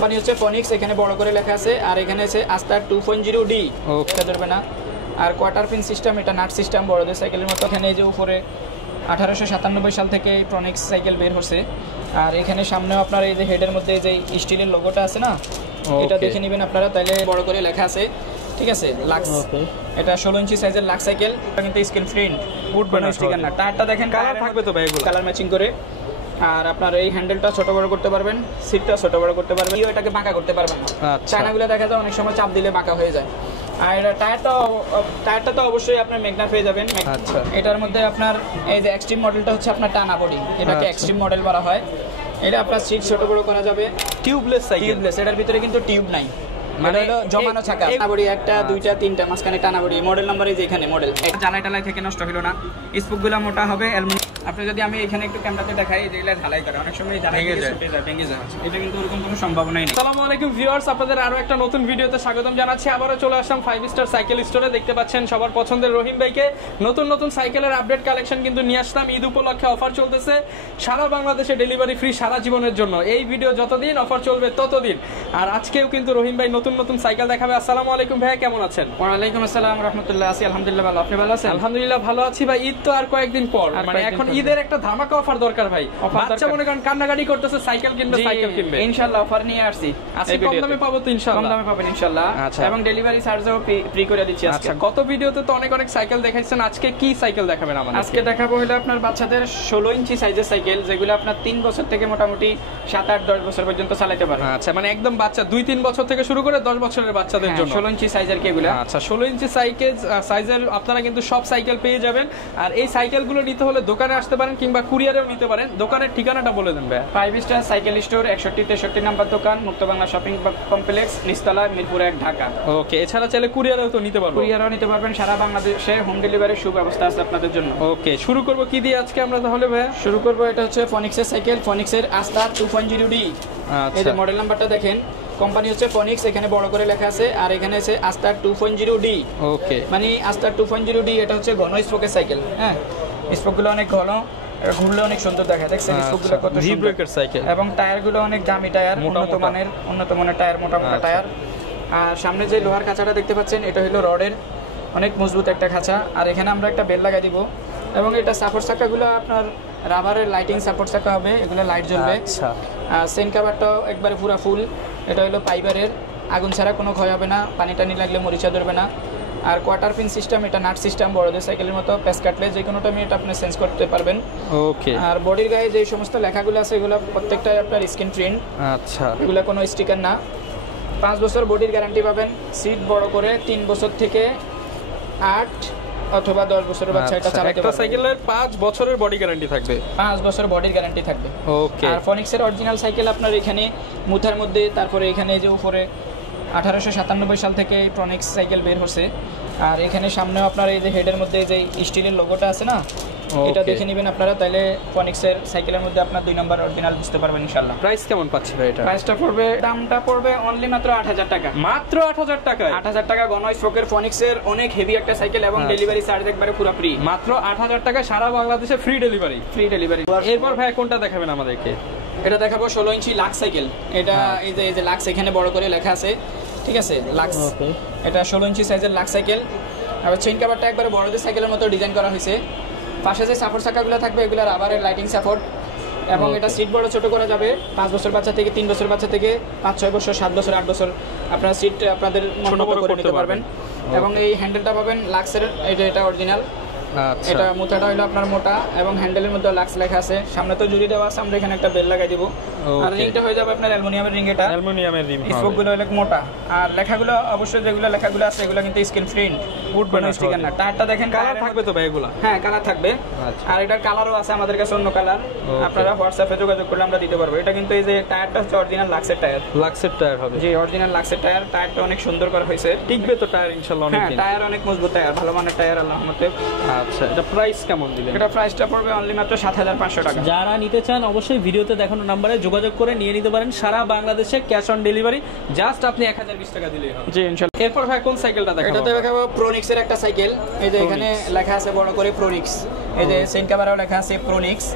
Company হচ্ছে ফনিক্স, এখানে বড় করে লেখা আছে। আর এখানে আছে আস্টার 2.0D, এটা ধরবে না। আর কোয়ার্টার পিন সিস্টেম, এটা নাট সিস্টেম বড়দের সাইকেলের মতো। এখানে এই যে উপরে 1897 সাল থেকে প্রনিক্স সাইকেল বের হচ্ছে। আর এখানে সামনেও আপনার এই যে হেডের মধ্যে যে স্টিলের লোগোটা আছে না, এটা দেখে নেবেন আপনারা, তাইলে বড় করে লেখা আছে, ঠিক আছে, লাক্স। এটা 16 ইঞ্চি সাইজের লাক্স সাইকেল, কিন্তু স্ক্রিন প্রিন্ট, উঠবে না, স্টিকার না। টায়ারটা দেখেন কালার থাকবে তো ভাই, এগুলো কালার ম্যাচিং করে। আর আপনার এই হ্যান্ডেলটা ছোট বড় করতে পারবেন, সিটটা ছোট বড় করতে পারবেন, এটাকে বাঁকা করতে পারবেন না। চায়নাগুলো দেখা যায় অনেক সময় চাপ দিলে বাঁকা হয়ে যায়। আর টায়ারটা তো অবশ্যই আপনার ম্যাগনা পেয়ে যাবেন। এটার মধ্যে আপনার এই যে এক্সট্রিম মডেলটা হচ্ছে আপনার টানা বডি, এটাকে এক্সট্রিম মডেল বলা হয়। এটা আপনার সিট ছোট বড় করা যাবে, টিউবলেস সাইকেল, টিউবলেস। এটার ভিতরে কিন্তু টিউব নাই, মানে হলো জমানো চাকা। টানা বডি একটা, দুইটা, তিনটা, মাঝখানে টানা বডি। মডেল নাম্বার এই যে এখানে মডেল। এক জ্বালাই টালাই থেকে নষ্ট হলো না। স্পোকগুলো মোটা হবে, অ্যালুমিনিয়াম। আপনি যদি আমি এখানে একটু ক্যামেরাতে দেখাই, যেগুলো ঢালাই করে অনেক সময় ঢালাই ভেঙে যায়, এটা কিন্তু ওরকম কোনো সম্ভাবনাই নেই। আসসালামু আলাইকুম ভিউয়ার্স, আপনাদের আরো একটা নতুন ভিডিওতে স্বাগতম জানাচ্ছি। আবারও চলে আসলাম 5 স্টার সাইকেল স্টোরে। দেখতে পাচ্ছেন সবার পছন্দের রহিম ভাইকে। নতুন নতুন সাইকেলের আপডেট কালেকশন কিন্তু নিয়ে আসলাম। ঈদ উপলক্ষে অফার চলতেছে, সারা বাংলাদেশে ডেলিভারি ফ্রি সারা জীবনের জন্য। এই ভিডিও যতদিন অফার চলবে ততদিন। আর আজকেও কিন্তু রহিম ভাই নতুন নতুন সাইকেল দেখাবে। আসসালামু আলাইকুম ভাই, কেমন আছেন? ওয়ালাইকুম আসসালাম রাহমাতুল্লাহ। আছি আলহামদুলিল্লাহ ভালো, আপনি ভালো আছেন? আলহামদুলিল্লাহ ভালো আছি ভাই। ঈদ তো আর কয়েকদিন পর, মানে এখন ঈদের একটা ধামাকা অফার দরকার ভাই। বাচ্চা মনে করেন কান্নাকাটি করতেছে, সাইকেল কিনবে, সাইকেল কিনবে। ইনশাআল্লাহ অফার নিয়ে আসছি, আজকে কম দামে পাবো তো ইনশাআল্লাহ। কম দামে পাবেন ইনশাআল্লাহ, এবং ডেলিভারি চার্জও ফ্রি করে দিচ্ছি আজকে। আচ্ছা, গত ভিডিওতে তো অনেক সাইকেল দেখাইছেন, আজকে কি সাইকেল দেখাবেন আমাদের? আজকে দেখাবো হলো আপনার বাচ্চাদের 16 ইঞ্চি সাইজের সাইকেল, যেগুলো আপনার 3 বছর থেকে মোটামুটি 7, 8, 10 বছর পর্যন্ত চালাতে পারে। আচ্ছা, মানে একদম বাচ্চা 2-3 বছর থেকে শুরু করে 10 বছরের বাচ্চাদের জন্য 16 ইঞ্চি সাইজের কি এগুলো। আচ্ছা, 16 ইঞ্চি সাইজের আপনারা কিন্তু সব সাইকেল পেয়ে যাবেন। আর এই সাইকেলগুলো নিতে হলে দোকানে আসতে পারেন, কিংবা কুরিয়ারেও নিতে পারেন। দোকানের ঠিকানাটা বলে দেন ভাই। 5 স্টার সাইকেল স্টোর, 61-63 নাম্বার দোকান, মুক্ত বাংলা শপিং কমপ্লেক্স, নিচতলা, মিরপুর 1, ঢাকা। ওকে, এছাড়া চাইলে কুরিয়ারেও তো নিতে পারবো। কুরিয়ারও নিতে পারবেন, সারা বাংলাদেশে হোম ডেলিভারির সুব্যবস্থা আছে আপনাদের জন্য। ওকে, শুরু করব কি দিয়ে আজকে আমরা তাহলে ভাই? শুরু করব, এটা হচ্ছে ফনিক্সের সাইকেল, ফনিক্সের আস্টার 2.0D। এই যে মডেল নাম্বারটা দেখেন, কোম্পানি হচ্ছে ফনিক্স, এখানে বড় করে লেখা আছে। আর এখানে আছে আস্টার 2.0D। ওকে, মানে আস্টার 2.0D, এটা হচ্ছে ঘন স্পোকের সাইকেল। হ্যাঁ, স্পোকগুলো অনেক ঘন, ঘুরলে অনেক সুন্দর দেখা, দেখছেন স্পোকগুলো কত সুন্দর সাইকেল। এবং টায়ারগুলো অনেক দামি টায়ার, উন্নত মানের টায়ার, মোটা টায়ার। আর সামনে যে লোহার খাঁচাটা দেখতে পাচ্ছেন, এটা হলো রডের, অনেক মজবুত একটা খাঁচা। আর এখানে আমরা একটা বেল লাগাই দিব, এবং এটা সাপোর্ট চাকাগুলো আপনার রাবারের লাইটিং সাপোর্ট চাকা হবে, এগুলো লাইট জ্বলবে। আর সেন কাভারটাও একবারে পুরো ফুল, এটা হলো ফাইবারের, আগুন ছাড়া কোনো ক্ষয় হবে না, পানি টানি লাগলে মরিচা ধরবে না। আর কোয়ার্টার পিন সিস্টেম, এটা নাট সিস্টেম বড়দের সাইকেলের মতো, প্যাচ কাটলে যে কোনো টাইমে এটা আপনি চেঞ্জ করতে পারবেন। ওকে, আর বডির গায়ে যে সমস্ত লেখাগুলো আছে, এগুলো প্রত্যেকটাই আপনার স্ক্রিন প্রিন্ট। আচ্ছা, এগুলো কোনো স্টিকার না। 5 বছর বডির গ্যারান্টি পাবেন। সিট বড় করে 3 বছর থেকে 8 অথবা 10 বছরের বাচ্চা এটা চালাতে পারবে। একটা সাইকেলের 5 বছরের বডি গ্যারান্টি থাকবে, 5 বছর বডির গ্যারান্টি থাকবে। ওকে, আর ফনিক্সের অরিজিনাল সাইকেল আপনার এখানে মুথার মধ্যে, তারপরে এখানে যে উপরে 1897 সাল থেকে প্রনিক্স সাইকেল বের হচ্ছে। আর এখানে সামনেও আপনার এই যে হেডের মধ্যে যে স্টিলের লোগোটা আছে না, এটা দেখে নেবেন আপনারা, তাইলে ফনিক্সের সাইকেলের মধ্যে আপনার 2 নম্বর অরিজিনাল বুঝতে পারবেন ইনশাআল্লাহ। প্রাইস কেমন পাচ্ছি ভাই এটা? প্রাইসটা পড়বে, দামটা পড়বে অনলি মাত্র 8000 টাকা। মাত্র 8000 টাকায়? 8000 টাকা ঘন স্পোকের ফনিক্সের অনেক হেভি একটা সাইকেল, এবং ডেলিভারি চার্জ একবারে পুরো ফ্রি। মাত্র 8000 টাকায় সারা বাংলাদেশে ফ্রি ডেলিভারি। এরপর ভাই কোনটা দেখাবেন আমাদেরকে? এটা দেখাবো 16 ইঞ্চি লাক্স সাইকেল। এটা এই যে লাক্স এখানে বড় করে লেখা আছে, ঠিক আছে, লাক্স। এটা 16 ইঞ্চি সাইজের লাক্স সাইকেল। আর চেইন কভারটা একবারে বড়দের সাইকেলের মতো ডিজাইন করা হয়েছে। পাশে যে সাপোর্ট চাকাগুলো থাকবে, এগুলো রাবারের লাইটিং সাপোর্ট, এবং এটা সিট বড় ছোট করা যাবে। 5 বছর বাচ্চা থেকে, 3 বছর বাচ্চা থেকে, 5, 6 বছর, 7 বছর, 8 বছর আপনারা সিট আপনাদের মতো করে নিতে পারবেন। এবং এই হ্যান্ডেলটা পাবেন লাক্সের, এটা অরিজিনাল। এটা মুথাটা হলো আপনার মোটা, এবং হ্যান্ডেলের মধ্যে লাক্স লেখা আছে। সামনে তো জুড়ি দেওয়া আছে, আমরা এখানে একটা বেল লাগাই দিব। আর রিংটা হয়ে যাবে আপনার অ্যালুমিনিয়ামের রিং। এটা অ্যালুমিনিয়ামের রিং, স্পোকগুলো হলো মোটা। আর লেখাগুলো অবশ্যই যেগুলো লেখাগুলো আছে, এগুলো কিন্তু স্ক্রিন প্রিন্ট, উঠবে না, স্টিকার না। টায়ারটা দেখেন, কালার থাকবে তো ভাই এগুলো? হ্যাঁ, কালার থাকবে। আর এটার কালারও আছে আমাদের কাছে, অন্য কালার। আপনারা হোয়াটসঅ্যাপে যোগাযোগ করলে আমরা দিতে পারবো। এটা কিন্তু এই যে টায়ারটা হচ্ছে অরিজিনাল লাক্সের টায়ার। লাক্সের টায়ার হবে? জি, অরিজিনাল লাক্সের টায়ার। টায়ারটা অনেক সুন্দর করা হয়েছে, টিকবে তো টায়ার ইনশাআল্লাহ অনেক দিন? টায়ার অনেক মজবুত টায়ার, ভালো মানের টায়ার আল্লাহর রহমতে। আচ্ছা, এটা প্রাইস কেমন দিবেন? এটা প্রাইসটা পড়বে অনলি মাত্র 7500 টাকা। যারা নিতে চান অবশ্যই ভিডিওতে দেখানো নম্বরে যোগাযোগ করে নিয়ে নিতে পারেন, সারা বাংলাদেশে ক্যাশ অন ডেলিভারি। জাস্ট আপনি 1020 টাকা দিলেই হবে। জি ইনশাআল্লাহ। এরপর ভাই কোন সাইকেলটা দেখাবো? এটা দেখাবো প্রনিক্সের একটা সাইকেল। এই যে এখানে লেখা আছে বড় করে প্রনিক্স, এই যে সেন কাভারেও লেখা আছে প্রনিক্স।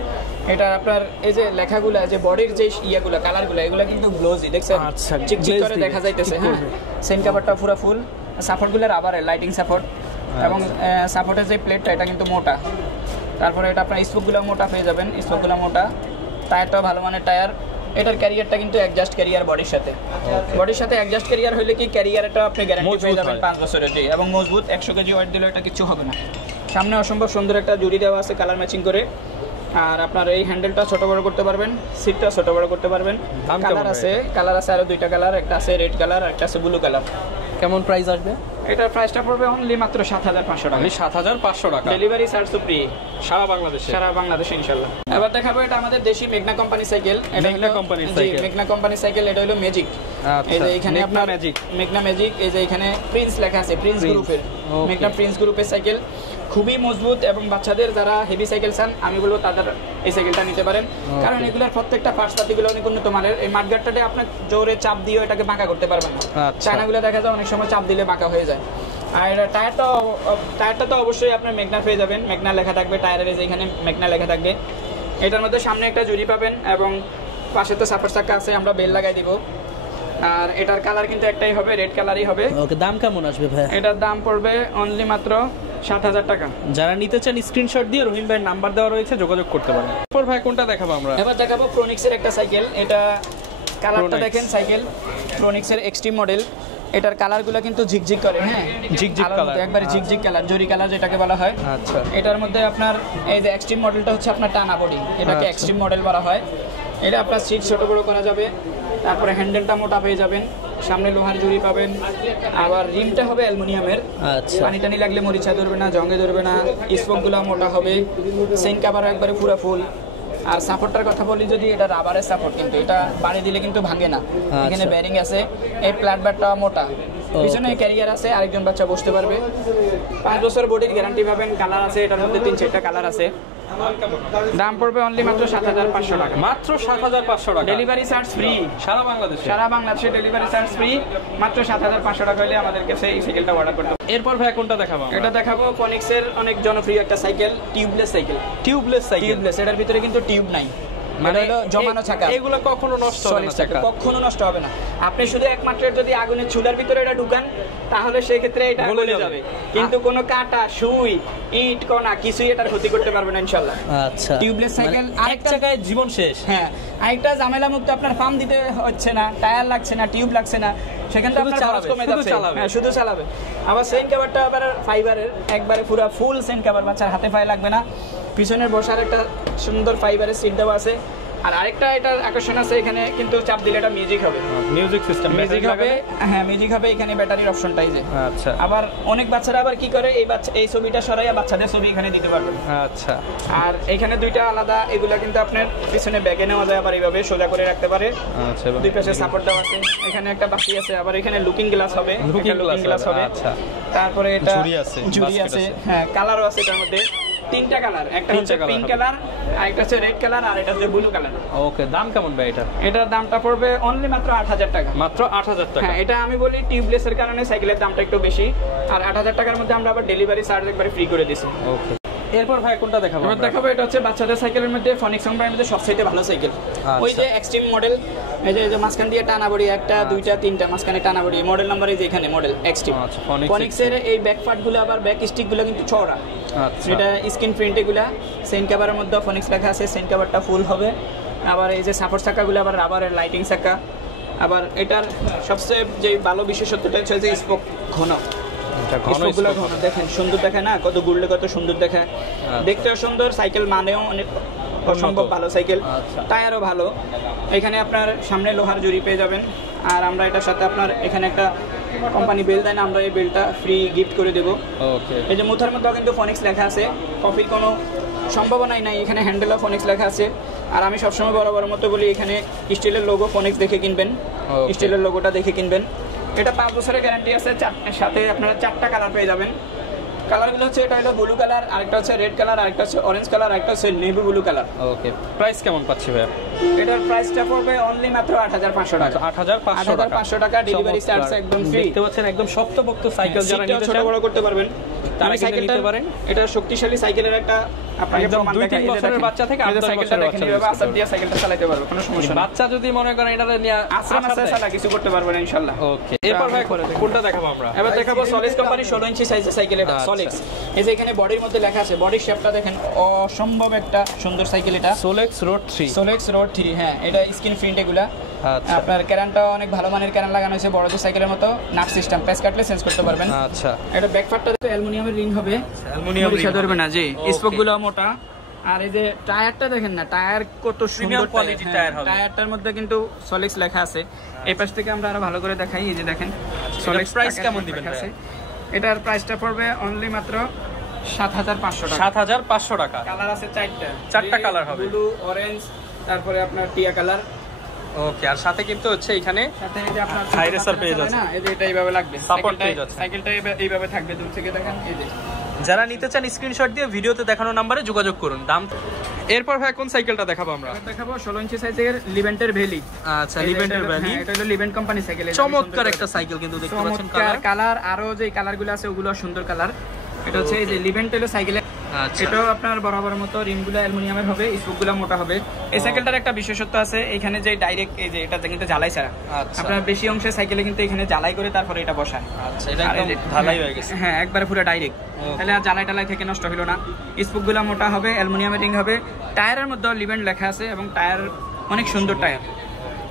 এটা আপনার এই যে লেখাগুলা, যে বডির যে ইয়াগুলা, কালারগুলা, এগুলা কিন্তু গ্লোজি, দেখছেন আচ্ছা, চিকচিক করে দেখা যাইতেছে। হ্যাঁ, সেন কাভারটা পুরো ফুল, সাপোর্টগুলো রাবারের, লাইটিং সাপোর্ট, এবং সাপোর্টের যে প্লেটটা এটা কিন্তু মোটা। তারপরে এটা আপনার স্পোকগুলো মোটা পেয়ে যাবেন, স্পোকগুলো মোটা, টায়ারটাও ভালো মানের টায়ার। এটার ক্যারিয়ারটা কিন্তু অ্যাডজাস্ট ক্যারিয়ার বডির সাথে, বডির সাথে অ্যাডজাস্ট ক্যারিয়ার হলে কি ক্যারিয়ারটা আপনি গ্যারান্টি পেয়ে যাবেন 5 বছরের, জি, এবং মজবুত। 100 কেজি ওয়েট দিলে এটা কিছু হবে না। সামনে অসম্ভব সুন্দর একটা জুড়ি দেওয়া আছে কালার ম্যাচিং করে। আর আপনার এই হ্যান্ডেলটা ছোট বড় করতে পারবেন, সিটটা ছোট বড় করতে পারবেন। কালার আছে আরো 2টা কালার, একটা আছে রেড কালার, একটা আছে ব্লু কালার। কেমন প্রাইস আসবে? এটার প্রাইসটা পড়বে অনলি মাত্র 7500 টাকা। 7500 টাকা, ডেলিভারি চার্জ তো ফ্রি সারা বাংলাদেশে, সারা বাংলাদেশে ইনশাআল্লাহ। এবার দেখাবো এটা আমাদের দেশি মেঘনা কোম্পানি সাইকেল। এটা মেঘনা কোম্পানি সাইকেল, মেঘনা কোম্পানি সাইকেল। এটা হলো ম্যাজিক। এই যে এখানে আপনার মেঘনা ম্যাজিক, এই যে এখানে প্রিন্স লেখা আছে, প্রিন্স গ্রুপের, মেঘনা প্রিন্স গ্রুপের সাইকেল। খুবই মজবুত, এবং বাচ্চাদের যারা হেভি সাইকেল চান আমি বলবো তাদের এই সাইকেলটা নিতে পারেন, কারণ এগুলোর প্রত্যেকটা পার্টস পাতিগুলো অনেক উন্নত মানের। এই মাঠগাটটাতে আপনার জোরে চাপ দিয়ে এটাকে বাঁকা করতে পারবেন না। চায়নাগুলো দেখা যায় অনেক সময় চাপ দিলে বাঁকা হয়ে যায়। আর টায়ারটা তো অবশ্যই আপনার মেঘনা পেয়ে যাবেন, মেঘনা লেখা থাকবে টায়ারের, যে এখানে মেঘনা লেখা থাকবে। এটার মধ্যে সামনে একটা জুড়ি পাবেন, এবং পাশে তো সাপোর্ট চাকা আছে, আমরা বেল লাগাই দিব। আর এটার কালার কিন্তু একটাই হবে, রেড কালারই হবে। ওকে, দাম কেমন আসবে ভাই? এটার দাম পড়বে অনলি মাত্র 7000 টাকা। যারা নিতে চান স্ক্রিনশট দিয়ে রহিম ভাইয়ের নাম্বার দেওয়া রয়েছে, যোগাযোগ করতে পারেন। এরপর ভাই কোনটা দেখাবো আমরা? এবার দেখাবো প্রোনিক্সের একটা সাইকেল। এটা কালারটা দেখেন, সাইকেল প্রোনিক্সের এক্সট্রিম মডেল। এটার কালারগুলো কিন্তু ঝিকঝিক করে, হ্যাঁ, ঝিকঝিক কালার, একবারে ঝিকঝিক কালার, জরি কালার যেটাকে বলা হয়। আচ্ছা, এটার মধ্যে আপনার এই যে এক্সট্রিম মডেলটা হচ্ছে আপনার টানা বডি, এটাকে এক্সট্রিম মডেল বলা হয়। এটা আপনার সিট ছোট বড় করা যাবে, তারপরে হ্যান্ডেলটা মোটা পেয়ে যাবেন, সামনে লোহার জুড়ি পাবেন, আবার রিমটা হবে অ্যালুমিনিয়ামের। আচ্ছা, পানি টানি লাগলে মরিচা ধরবে না, জঙ্গে ধরবে না, স্পোকগুলো মোটা হবে, সেন কাভার একবারে পুরো ফুল। আর সাপোর্টটার কথা বলি যদি, এটা রাবারের সাপোর্ট, কিন্তু এটা পানি দিলে কিন্তু ভাঙে না। এখানে ব্যারিং আছে, এই প্ল্যাটবারটা মোটা, পিছনে ক্যারিয়ার আছে, আরেকজন বাচ্চা বসতে পারবে। 5 বছর বডির গ্যারান্টি পাবেন। কালার আছে এটার মধ্যে 3-4টা কালার আছে। দাম পড়বে অনলি মাত্র 7500 টাকা। মাত্র 7500 টাকা, ডেলিভারি চার্জ ফ্রি সারা বাংলাদেশে, সারা বাংলাদেশে ডেলিভারি চার্জ ফ্রি। মাত্র 7500 টাকা হলে আমাদের কাছে এই সাইকেলটা অর্ডার করতে হবে। এরপর ভাই কোনটা দেখাবো? এটা দেখাবো ফনিক্সের অনেক জনপ্রিয় একটা cycle, tubeless cycle. Tubeless cycle, tubeless, এটার ভিতরে কিন্তু টিউব নাই, মানে হলো জমানো চাকা। এগুলো কখনো নষ্ট হবে না, চাকা কখনো নষ্ট হবে না। আপনি শুধু একমাত্র যদি আগুনের চুলার ভিতরে এটা ঢুকান, তাহলে সেই ক্ষেত্রে এটা গলে যাবে, কিন্তু কোনো কাটা, সুই, ইট, কণা কিছুই এটার ক্ষতি করতে পারবে না ইনশাআল্লাহ। আচ্ছা, টিউবলেস সাইকেল, এক চাকায় জীবন শেষ। হ্যাঁ, আরেকটা ঝামেলা মুক্ত, আপনার পাম্প দিতে হচ্ছে না, টায়ার লাগছে না, টিউব লাগছে না, সেখানে আপনার খরচ কমে যাচ্ছে। হ্যাঁ, শুধু চালাবে। আবার সেন কভারটা আবার ফাইবারের, একবারে পুরো ফুল সেন কভার, বাচ্চার হাতে পায়ে লাগবে না। পিছনের বসার একটা সুন্দর ফাইবারের সিট দেওয়া আছে। আর আরেকটা এটার আকর্ষণ আছে, এখানে কিন্তু চাপ দিলে এটা মিউজিক হবে, মিউজিক সিস্টেম, মিউজিক হবে। হ্যাঁ, মিউজিক হবে। এখানে ব্যাটারির অপশনটাই যে। আচ্ছা, আবার অনেক বাচ্চারা আবার কি করে, এই ছবিটা সরাইয়া বাচ্চাদের ছবি এখানে দিতে পারবেন। আচ্ছা, আর এখানে 2টা আলাদা, এগুলা কিন্তু আপনার পিছনে ব্যাগে নেওয়া যায়, আবার এইভাবে সোজা করে রাখতে পারে। আচ্ছা, 2 পাশে সাপোর্ট দেওয়া আছে। এখানে একটা বাকি আছে, আবার এখানে লুকিং গ্লাস হবে, লুকিং গ্লাস হবে। আচ্ছা, তারপরে এটা ঝুড়ি আছে, হ্যাঁ, কালারও আছে এটার মধ্যে। 3টা কালার, একটা হচ্ছে পিঙ্ক কালার, আরেকটা হচ্ছে রেড কালার, আর এটা হচ্ছে ব্লু কালার। ওকে, দাম কেমন ভাই এটা? এটার দামটা পড়বে অনলি মাত্র 8000 টাকা। মাত্র 8000 টাকা। হ্যাঁ, এটা আমি বলি টিউবলেস এর কারণে সাইকেলের দামটা একটু বেশি, আর 8000 টাকার মধ্যে আমরা আবার ডেলিভারি চার্জ একবারে ফ্রি করে দিছি। ওকে, এরপর ভাই কোনটা দেখাবো? এবার দেখাবো এটা হচ্ছে বাচ্চাদের সাইকেলের মধ্যে ফনিক্স কোম্পানির মধ্যে সবচেয়ে ভালো সাইকেল। ওই যে এক্সট্রিম মডেল, এই যে মাঝখান দিয়ে টানা বড়ি, 1টা 2টা 3টা মাঝখানে টানা বড়ি, মডেল নাম্বার এই যে এখানে মডেল এক্সট্রিম। ফনিক্সের এই ব্যাক পার্ট গুলো আবার ব্যাক স্টিক গুলো কিন্তু চওড়া। আচ্ছা, এটা স্ক্রিন প্রিন্ট, এগুলা সেন কভারের মধ্যে ফনিক্স লেখা আছে, সেন কভারটা ফুল হবে। আবার এই যে সাপোর্ট চাকাগুলো আবার রাবারের লাইটিং চাকা। আবার এটার সবচেয়ে যে ভালো বিশেষত্বটা হচ্ছে যে স্পোক ঘন, স্পোকগুলো ঘন, দেখেন সুন্দর দেখায় না, কত গুড়লে কত সুন্দর দেখায়, দেখতেও সুন্দর, সাইকেল মানেও অনেক অসম্ভব ভালো সাইকেল। টায়ারও ভালো। এখানে আপনার সামনে লোহার জুড়ি পেয়ে যাবেন। আর আমরা এটার সাথে আপনার এখানে একটা কোম্পানি বেল দেয় না, আমরা এই বেলটা ফ্রি গিফট করে দেবো। ওকে, এই যে মুথার মধ্যেও কিন্তু ফনিক্স লেখা আছে, কপির কোনো সম্ভাবনাই নাই। এখানে হ্যান্ডেলও ফনিক্স লেখা আছে। আর আমি সবসময় বরাবর মতো বলি, এখানে স্টিলের লোগো, ফনিক্স দেখে কিনবেন, স্টিলের লোগোটা দেখে কিনবেন। এটা 5 বছরের গ্যারান্টি আছে। সাথে আপনারা 4টা কালার পেয়ে যাবেন। কালারগুলো হচ্ছে, এটা হলো ব্লু কালার, আরেকটা হচ্ছে রেড কালার, আরেকটা হচ্ছে অরেঞ্জ কালার, আরেকটা হচ্ছে নেভি ব্লু কালার। ওকে, প্রাইস কেমন পাচ্ছি ভাই? এটার প্রাইসটা পড়বে অনলি মাত্র 8500 টাকা। 8500 টাকা, ডেলিভারি চার্জ একদম ফ্রি। দেখতে পাচ্ছেন একদম শক্তপোক্ত সাইকেল, যারা নিতে চান ছোট বড় করতে পারবেন, তারা কিনতে নিতে পারেন। এটা শক্তিশালী সাইকেলের একটা আপনাকে একদম প্রমাণ 2-3 বছরের বাচ্চা থেকে 8-10 বছরের বাচ্চা এইভাবে আসার দিয়ে সাইকেলটা চালাতে পারবে, কোনো সমস্যা নেই। বাচ্চা যদি মনে করেন এটা নিয়ে আশ্রম আছে চালা কিছু করতে পারবে না ইনশাআল্লাহ। ওকে, এরপর ভাই কোনটা দেখাবো আমরা? এবার দেখাবো সলিক্স কোম্পানি 16 ইঞ্চি সাইজের সাইকেল। এটা সলিক্স, এই যে এখানে বডির মধ্যে লেখা আছে, বডির শেপটা দেখেন অসম্ভব একটা সুন্দর সাইকেল। এটা সোলেক্স রোড 3, সোলেক্স রোড 3, হ্যাঁ এটা স্ক্রিন প্রিন্ট এগুলা। আচ্ছা, আপনার ক্যারানটা অনেক ভালো মানের ক্যারান লাগানো হয়েছে, বড়দের সাইকেলের মতো নাট সিস্টেম, প্যাচ কাটলে চেঞ্জ করতে পারবেন। আচ্ছা, এটা ব্যাক পার্টটা তো অ্যালুমিনিয়ামের রিং হবে, অ্যালুমিনিয়াম রিং ধরবে না, জি স্পোকগুলো মোটা। আর এই যে টায়ারটা দেখেন না, টায়ার কত সুন্দর কোয়ালিটি টায়ার হবে। টায়ারটার মধ্যে কিন্তু সলিক্স লেখা আছে। এই পাশ থেকে আমরা আরো ভালো করে দেখাই, এই যে দেখেন সলিক্স। প্রাইস কেমন দিবেন ভাই? এটার প্রাইসটা পড়বে অনলি মাত্র 7500 টাকা। 7500 টাকা। কালার আছে 4টা কালার হবে, ব্লু, অরেঞ্জ, তারপরে আপনার টিয়া কালার। ওকে, আর সাথে কিন্তু হচ্ছে এখানে সাথে এই যে আপনার হাই রেসার পেয়ে যাচ্ছে না, এই যে এটা এইভাবে লাগবে, সাপোর্ট পেয়ে যাচ্ছে। সাইকেলটা এইভাবে থাকবে, দূর থেকে দেখেন এই যে। যারা নিতে চান স্ক্রিনশট দিয়ে ভিডিওতে দেখানো নম্বরে যোগাযোগ করুন। দাম এরপর ভাই কোন সাইকেলটা দেখাবো আমরা? দেখাবো 16 ইঞ্চি সাইজের লিভেন্টের ভ্যালি। আচ্ছা, লিভেন্টের ভ্যালি, এটা হলো লিভেন্ট কোম্পানি সাইকেল। চমৎকার একটা সাইকেল কিন্তু দেখতে পাচ্ছেন। কালার আরো যে কালারগুলো আছে ওগুলো সুন্দর কালার। এটা হচ্ছে এই যে লিভেন্ট হলো সাইকেল। আচ্ছা, এটাও আপনার বরাবর মতো রিমগুলো অ্যালুমিনিয়ামের হবে, স্পোকগুলো মোটা হবে। এই সাইকেলটার একটা বিশেষত্ব আছে, এখানে যে ডাইরেক্ট এই যে এটা কিন্তু জ্বালাই ছাড়া। আপনার বেশি অংশে সাইকেলে কিন্তু এখানে জ্বালাই করে তারপরে এটা বসায়। আচ্ছা, এটা একদম ঢালাই হয়ে গেছে। হ্যাঁ, একবারে পুরো ডাইরেক্ট, তাহলে আর জ্বালাই টালাই থেকে নষ্ট হলো না। স্পোকগুলো মোটা হবে, অ্যালুমিনিয়ামের রিং হবে। টায়ারের মধ্যে লিভেন্ট লেখা আছে এবং টায়ার অনেক সুন্দর টায়ার।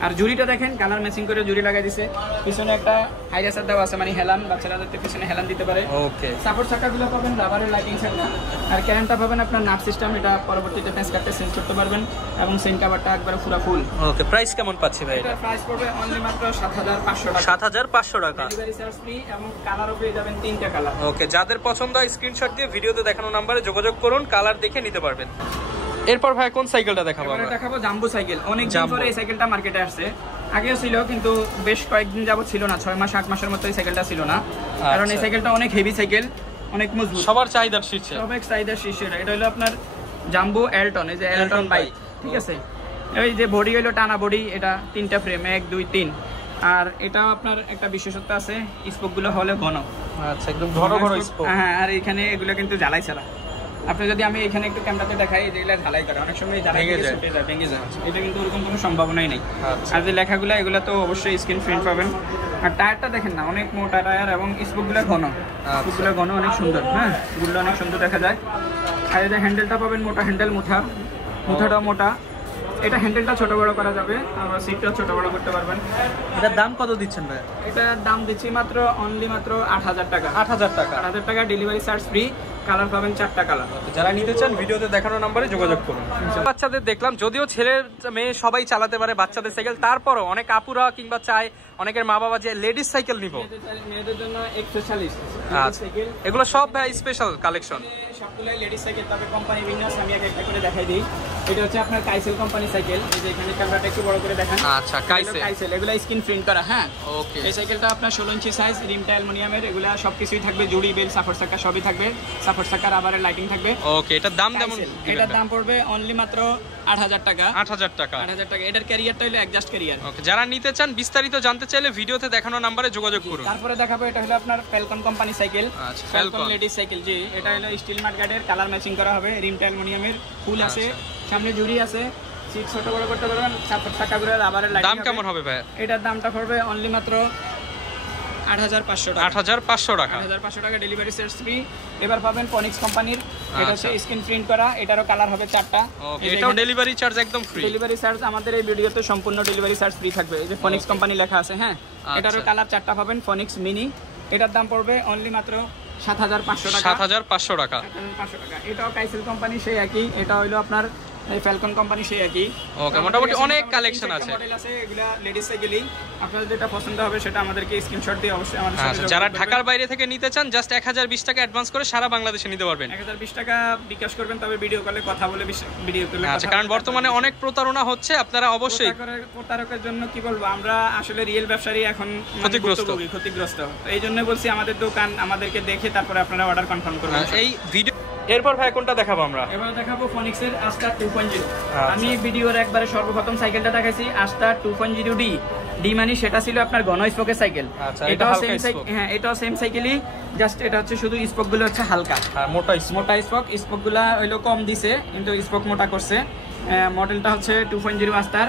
আর জুড়িটা দেখেন কালার ম্যাচিং করে জুড়ি লাগাই দিছে। পিছনে একটা হাইরাসার দেওয়া আছে, মানে হেলান, বাচ্চারা যাতে পিছনে হেলান দিতে পারে। ওকে, সাপোর্ট চাকাগুলো পাবেন রাবারের লাইটিং চাকা। আর ক্যারেন্টটা পাবেন আপনার নাট সিস্টেম, এটা পরবর্তীতে ফেন্স কাটতে চেঞ্জ করতে পারবেন এবং সেন কভারটা একবারে পুরো ফুল। ওকে, প্রাইস কেমন পাচ্ছি ভাই? এটা প্রাইস পড়বে অনলি মাত্র 7500 টাকা। 7500 টাকা। ডেলিভারি চার্জ ফ্রি এবং কালারও পেয়ে যাবেন 3টা কালার। ওকে, যাদের পছন্দ হয় স্ক্রিনশট দিয়ে ভিডিওতে দেখানো নম্বরে যোগাযোগ করুন, কালার দেখে নিতে পারবেন। এরপর ভাই কোন সাইকেলটা দেখাবো আমরা? দেখাবো জাম্বো সাইকেল। অনেক দিন পরে এই সাইকেলটা মার্কেটে আসছে, আগেও ছিল কিন্তু বেশ কয়েকদিন যাবত ছিল না, 6 মাস 8 মাসের মতো এই সাইকেলটা ছিল না। কারণ এই সাইকেলটা অনেক হেভি সাইকেল, অনেক মজবুত, সবার চাহিদার শীর্ষে। সবার চাহিদার শীর্ষে। এটা হলো আপনার জাম্বো এলটন, এই যে এলটন বাইক, ঠিক আছে। এই যে বডি হলো টানা বডি, এটা 3টা ফ্রেম, 1 2 3। আর এটা আপনার একটা বিশেষত্ব আছে, স্পোকগুলো হলে ঘন। আচ্ছা, একদম ঘন ঘন স্পোক। হ্যাঁ, আর এখানে এগুলো কিন্তু জ্বালাই ছাড়া। আপনি যদি আমি এখানে একটু ক্যামেরাতে দেখাই, যেগুলো ঝালাই করে অনেক সময় ঝালাই ভেঙে যায়, এটা কিন্তু ওরকম কোনো সম্ভাবনাই নেই। আর যে লেখাগুলো এগুলো তো অবশ্যই স্ক্রিন প্রিন্ট পাবেন। আর টায়ারটা দেখেন না, অনেক মোটা টায়ার এবং স্পোকগুলো ঘন, স্পোকগুলো ঘন, অনেক সুন্দর। হ্যাঁ, গুলো অনেক সুন্দর দেখা যায়। আর এই যে হ্যান্ডেলটা পাবেন মোটা হ্যান্ডেল, মুঠাটাও মোটা। এটা হ্যান্ডেলটা ছোট বড় করা যাবে, আবার সিটটা ছোট বড় করতে পারবেন। এটার দাম কত দিচ্ছেন ভাই? এটার দাম দিচ্ছি মাত্র অনলি মাত্র 8000 টাকা। 8000 টাকা। 8000 টাকা, ডেলিভারি চার্জ ফ্রি। কালার পাবেন 4টা কালার। যারা নিতে চান ভিডিওতে দেখানো নম্বরে যোগাযোগ করুন। বাচ্চাদের দেখলাম, যদিও ছেলে মেয়ে সবাই চালাতে পারে বাচ্চাদের সাইকেল, তারপরও অনেক আপুরা কিংবা চায়, অনেকের মা বাবা যে লেডিস সাইকেল নিব, মেয়েদের জন্য স্পেশালিস্ট সাইকেল, এগুলো সব ভাই স্পেশাল কালেকশন। সবগুলাই লেডিস সাইকেল, তবে কোম্পানি বিন্যাস আমি একটা করে দেখাই দিই। এটা হচ্ছে আপনার কাইসেল কোম্পানি সাইকেল, এই যে এখানে ক্যামেরাটা একটু বড় করে দেখান। আচ্ছা, কাইসেল, এগুলা স্ক্রিন প্রিন্ট করা। হ্যাঁ, ওকে। এই সাইকেলটা আপনার 16 ইঞ্চি সাইজ, রিমটা অ্যালুমিনিয়ামের, এগুলা সবকিছুই থাকবে, জুড়ি বেল, সাপোর্ট চাকা সবই থাকবে, সাপোর্ট চাকা রাবারের লাইটিং থাকবে। ওকে, এটার দাম কেমন? এটার দাম পড়বে অনলি মাত্র 8000 টাকা। 8000 টাকা। 8000 টাকা। এটার ক্যারিয়ারটা হলো অ্যাডজাস্ট ক্যারিয়ার। ওকে, যারা নিতে চান বিস্তারিত জানতে চাইলে ভিডিওতে দেখানো নম্বরে যোগাযোগ করুন। তারপরে দেখাবো, এটা হলো আপনার ফ্যালকন কোম্পানি সাইকেল। আচ্ছা, ফ্যালকন লেডিস সাইকেল, জি। এটা হলো স্টিল মাড গার্ডের, কালার ম্যাচিং করা হবে, রিমটা অ্যালুমিনিয়ামের, ফুল আছে, সামনে জুড়ি আছে, সিট ছোট বড় করতে পারবেন, সাপোর্ট চাকাগুলো রাবারের লাইটিং। দাম কেমন হবে ভাই? এটার দামটা পড়বে অনলি মাত্র 8500 টাকা। 8500 টাকা। 8500 টাকা, ডেলিভারি চার্জ ফ্রি। এবার পাবেন ফনিক্স কোম্পানির, এটা হচ্ছে স্ক্রিন প্রিন্ট করা, এটারও কালার হবে 4টা। ওকে, এটাও ডেলিভারি চার্জ একদম ফ্রি। ডেলিভারি চার্জ আমাদের এই ভিডিওতে সম্পূর্ণ ডেলিভারি চার্জ ফ্রি থাকবে। এই যে ফনিক্স কোম্পানি লেখা আছে, হ্যাঁ, এটারও কালার 4টা পাবেন, ফনিক্স মিনি। এটার দাম পড়বে অনলি মাত্র 7500 টাকা। 7500 টাকা। 7500 টাকা। এটাও কাইসেল কোম্পানি, সেই একই। এটা হলো আপনার এই ফ্যালকন কোম্পানি, সেই একই। ওকে, মোটামুটি অনেক কালেকশন আছে। মডেল আছে, এগুলা লেডিস সাইকেলই। আপনাদের যেটা পছন্দ হবে সেটা আমাদেরকে স্ক্রিনশট দিয়ে অবশ্যই আমাদের সাথে যোগাযোগ যারা করবেন। ঢাকার বাইরে থেকে নিতে চান জাস্ট 1020 টাকা অ্যাডভান্স করে সারা বাংলাদেশে নিতে পারবেন। 1020 টাকা বিকাশ করবেন, তবে ভিডিও কলে কথা বলে, ভিডিও কলে। আচ্ছা, কারণ বর্তমানে অনেক প্রতারণা হচ্ছে, আপনারা অবশ্যই। প্রতারকের জন্য কি বলবো, আমরা আসলে রিয়েল ব্যবসায়ী এখন ক্ষতিগ্রস্ত। এই জন্য বলছি আমাদের দোকান, আমাদেরকে দেখে তারপরে আপনারা অর্ডার কনফার্ম করবেন। এই ভিডিও এরপর ভাই কোনটা দেখাবো আমরা? এবার দেখাবো ফনিক্সের আস্টার 2.0। আমি ভিডিওর একবারে সর্বপ্রথম সাইকেলটা দেখাইছি আস্টার 2.0D। ডি মানে সেটা ছিল আপনার ঘন স্পোকের সাইকেল। আচ্ছা, এটাও সেম সাইকেল, হ্যাঁ এটাও সেম সাইকেলই, জাস্ট এটা হচ্ছে শুধু স্পোক গুলো হচ্ছে হালকা আর মোটা স্পোক গুলা হইলো কম দিছে কিন্তু স্পোক মোটা করছে। মডেলটা হচ্ছে 2.0 মাস্টার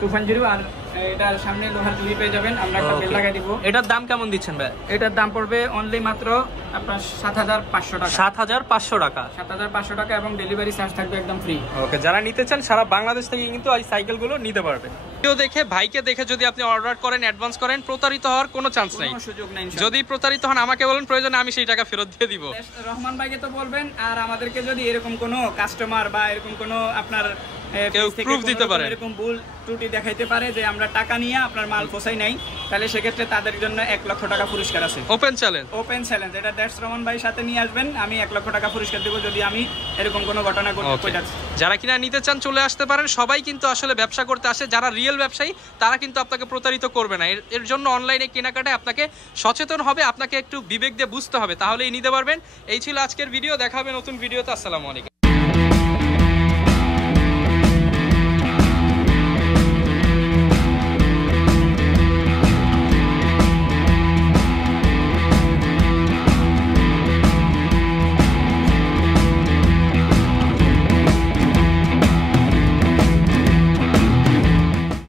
2.0 আর এটার সামনে লোহার জুড়ি পেয়ে যাবেন, আমরা একটা বেল লাগাই দিব। এটার দাম কেমন দিচ্ছেন ভাই? এটার দাম পড়বে অনলি মাত্র আপনার 7,500 টাকা। 7,500 টাকা, 7,500 টাকা এবং ডেলিভারি চার্জ থাকবে একদম ফ্রি। ওকে, যারা নিতে চান সারা বাংলাদেশ থেকে কিন্তু এই সাইকেলগুলো নিতে পারবেন। ভিডিও দেখে ভাইকে দেখে যদি আপনি অর্ডার করেন, অ্যাডভান্স করেন, প্রতারিত হওয়ার কোনো চান্স নাই, কোনো সুযোগ নাই। যদি প্রতারিত হন আমাকে বলেন, প্রয়োজনে আমি সেই টাকা ফেরত দিয়ে দিব। রহমান ভাইকে তো বলবেন, আর আমাদেরকে যদি এরকম কোনো কাস্টমার বা এরকম কোনো আপনার কেউ প্রুফ দিতে পারে, এরকম ভুল ত্রুটি দেখাইতে পারে যে আমরা টাকা নিয়ে আপনার মাল পোষাই নাই, তাহলে সেক্ষেত্রে তাদের জন্য 1 লক্ষ টাকা পুরস্কার আছে। ওপেন চ্যালেঞ্জ এটা দ্যাটস রহমান ভাই সাথে নিয়ে আসবেন, আমি 1 লক্ষ টাকা পুরস্কার দেব যদি আমি এরকম কোনো ঘটনা ঘটে। যারা কিনা নিতে চান চলে আসতে পারেন। সবাই কিন্তু আসলে ব্যবসা করতে আসে, যারা রিয়েল ব্যবসায়ী তারা কিন্তু আপনাকে প্রতারিত করবে না। এর জন্য অনলাইনে কেনাকাটায় আপনাকে সচেতন হবে, আপনাকে একটু বিবেক দিয়ে বুঝতে হবে, তাহলেই নিতে পারবেন। এই ছিল আজকের ভিডিও, দেখা হবে নতুন ভিডিওতে। আসসালামু আলাইকুম।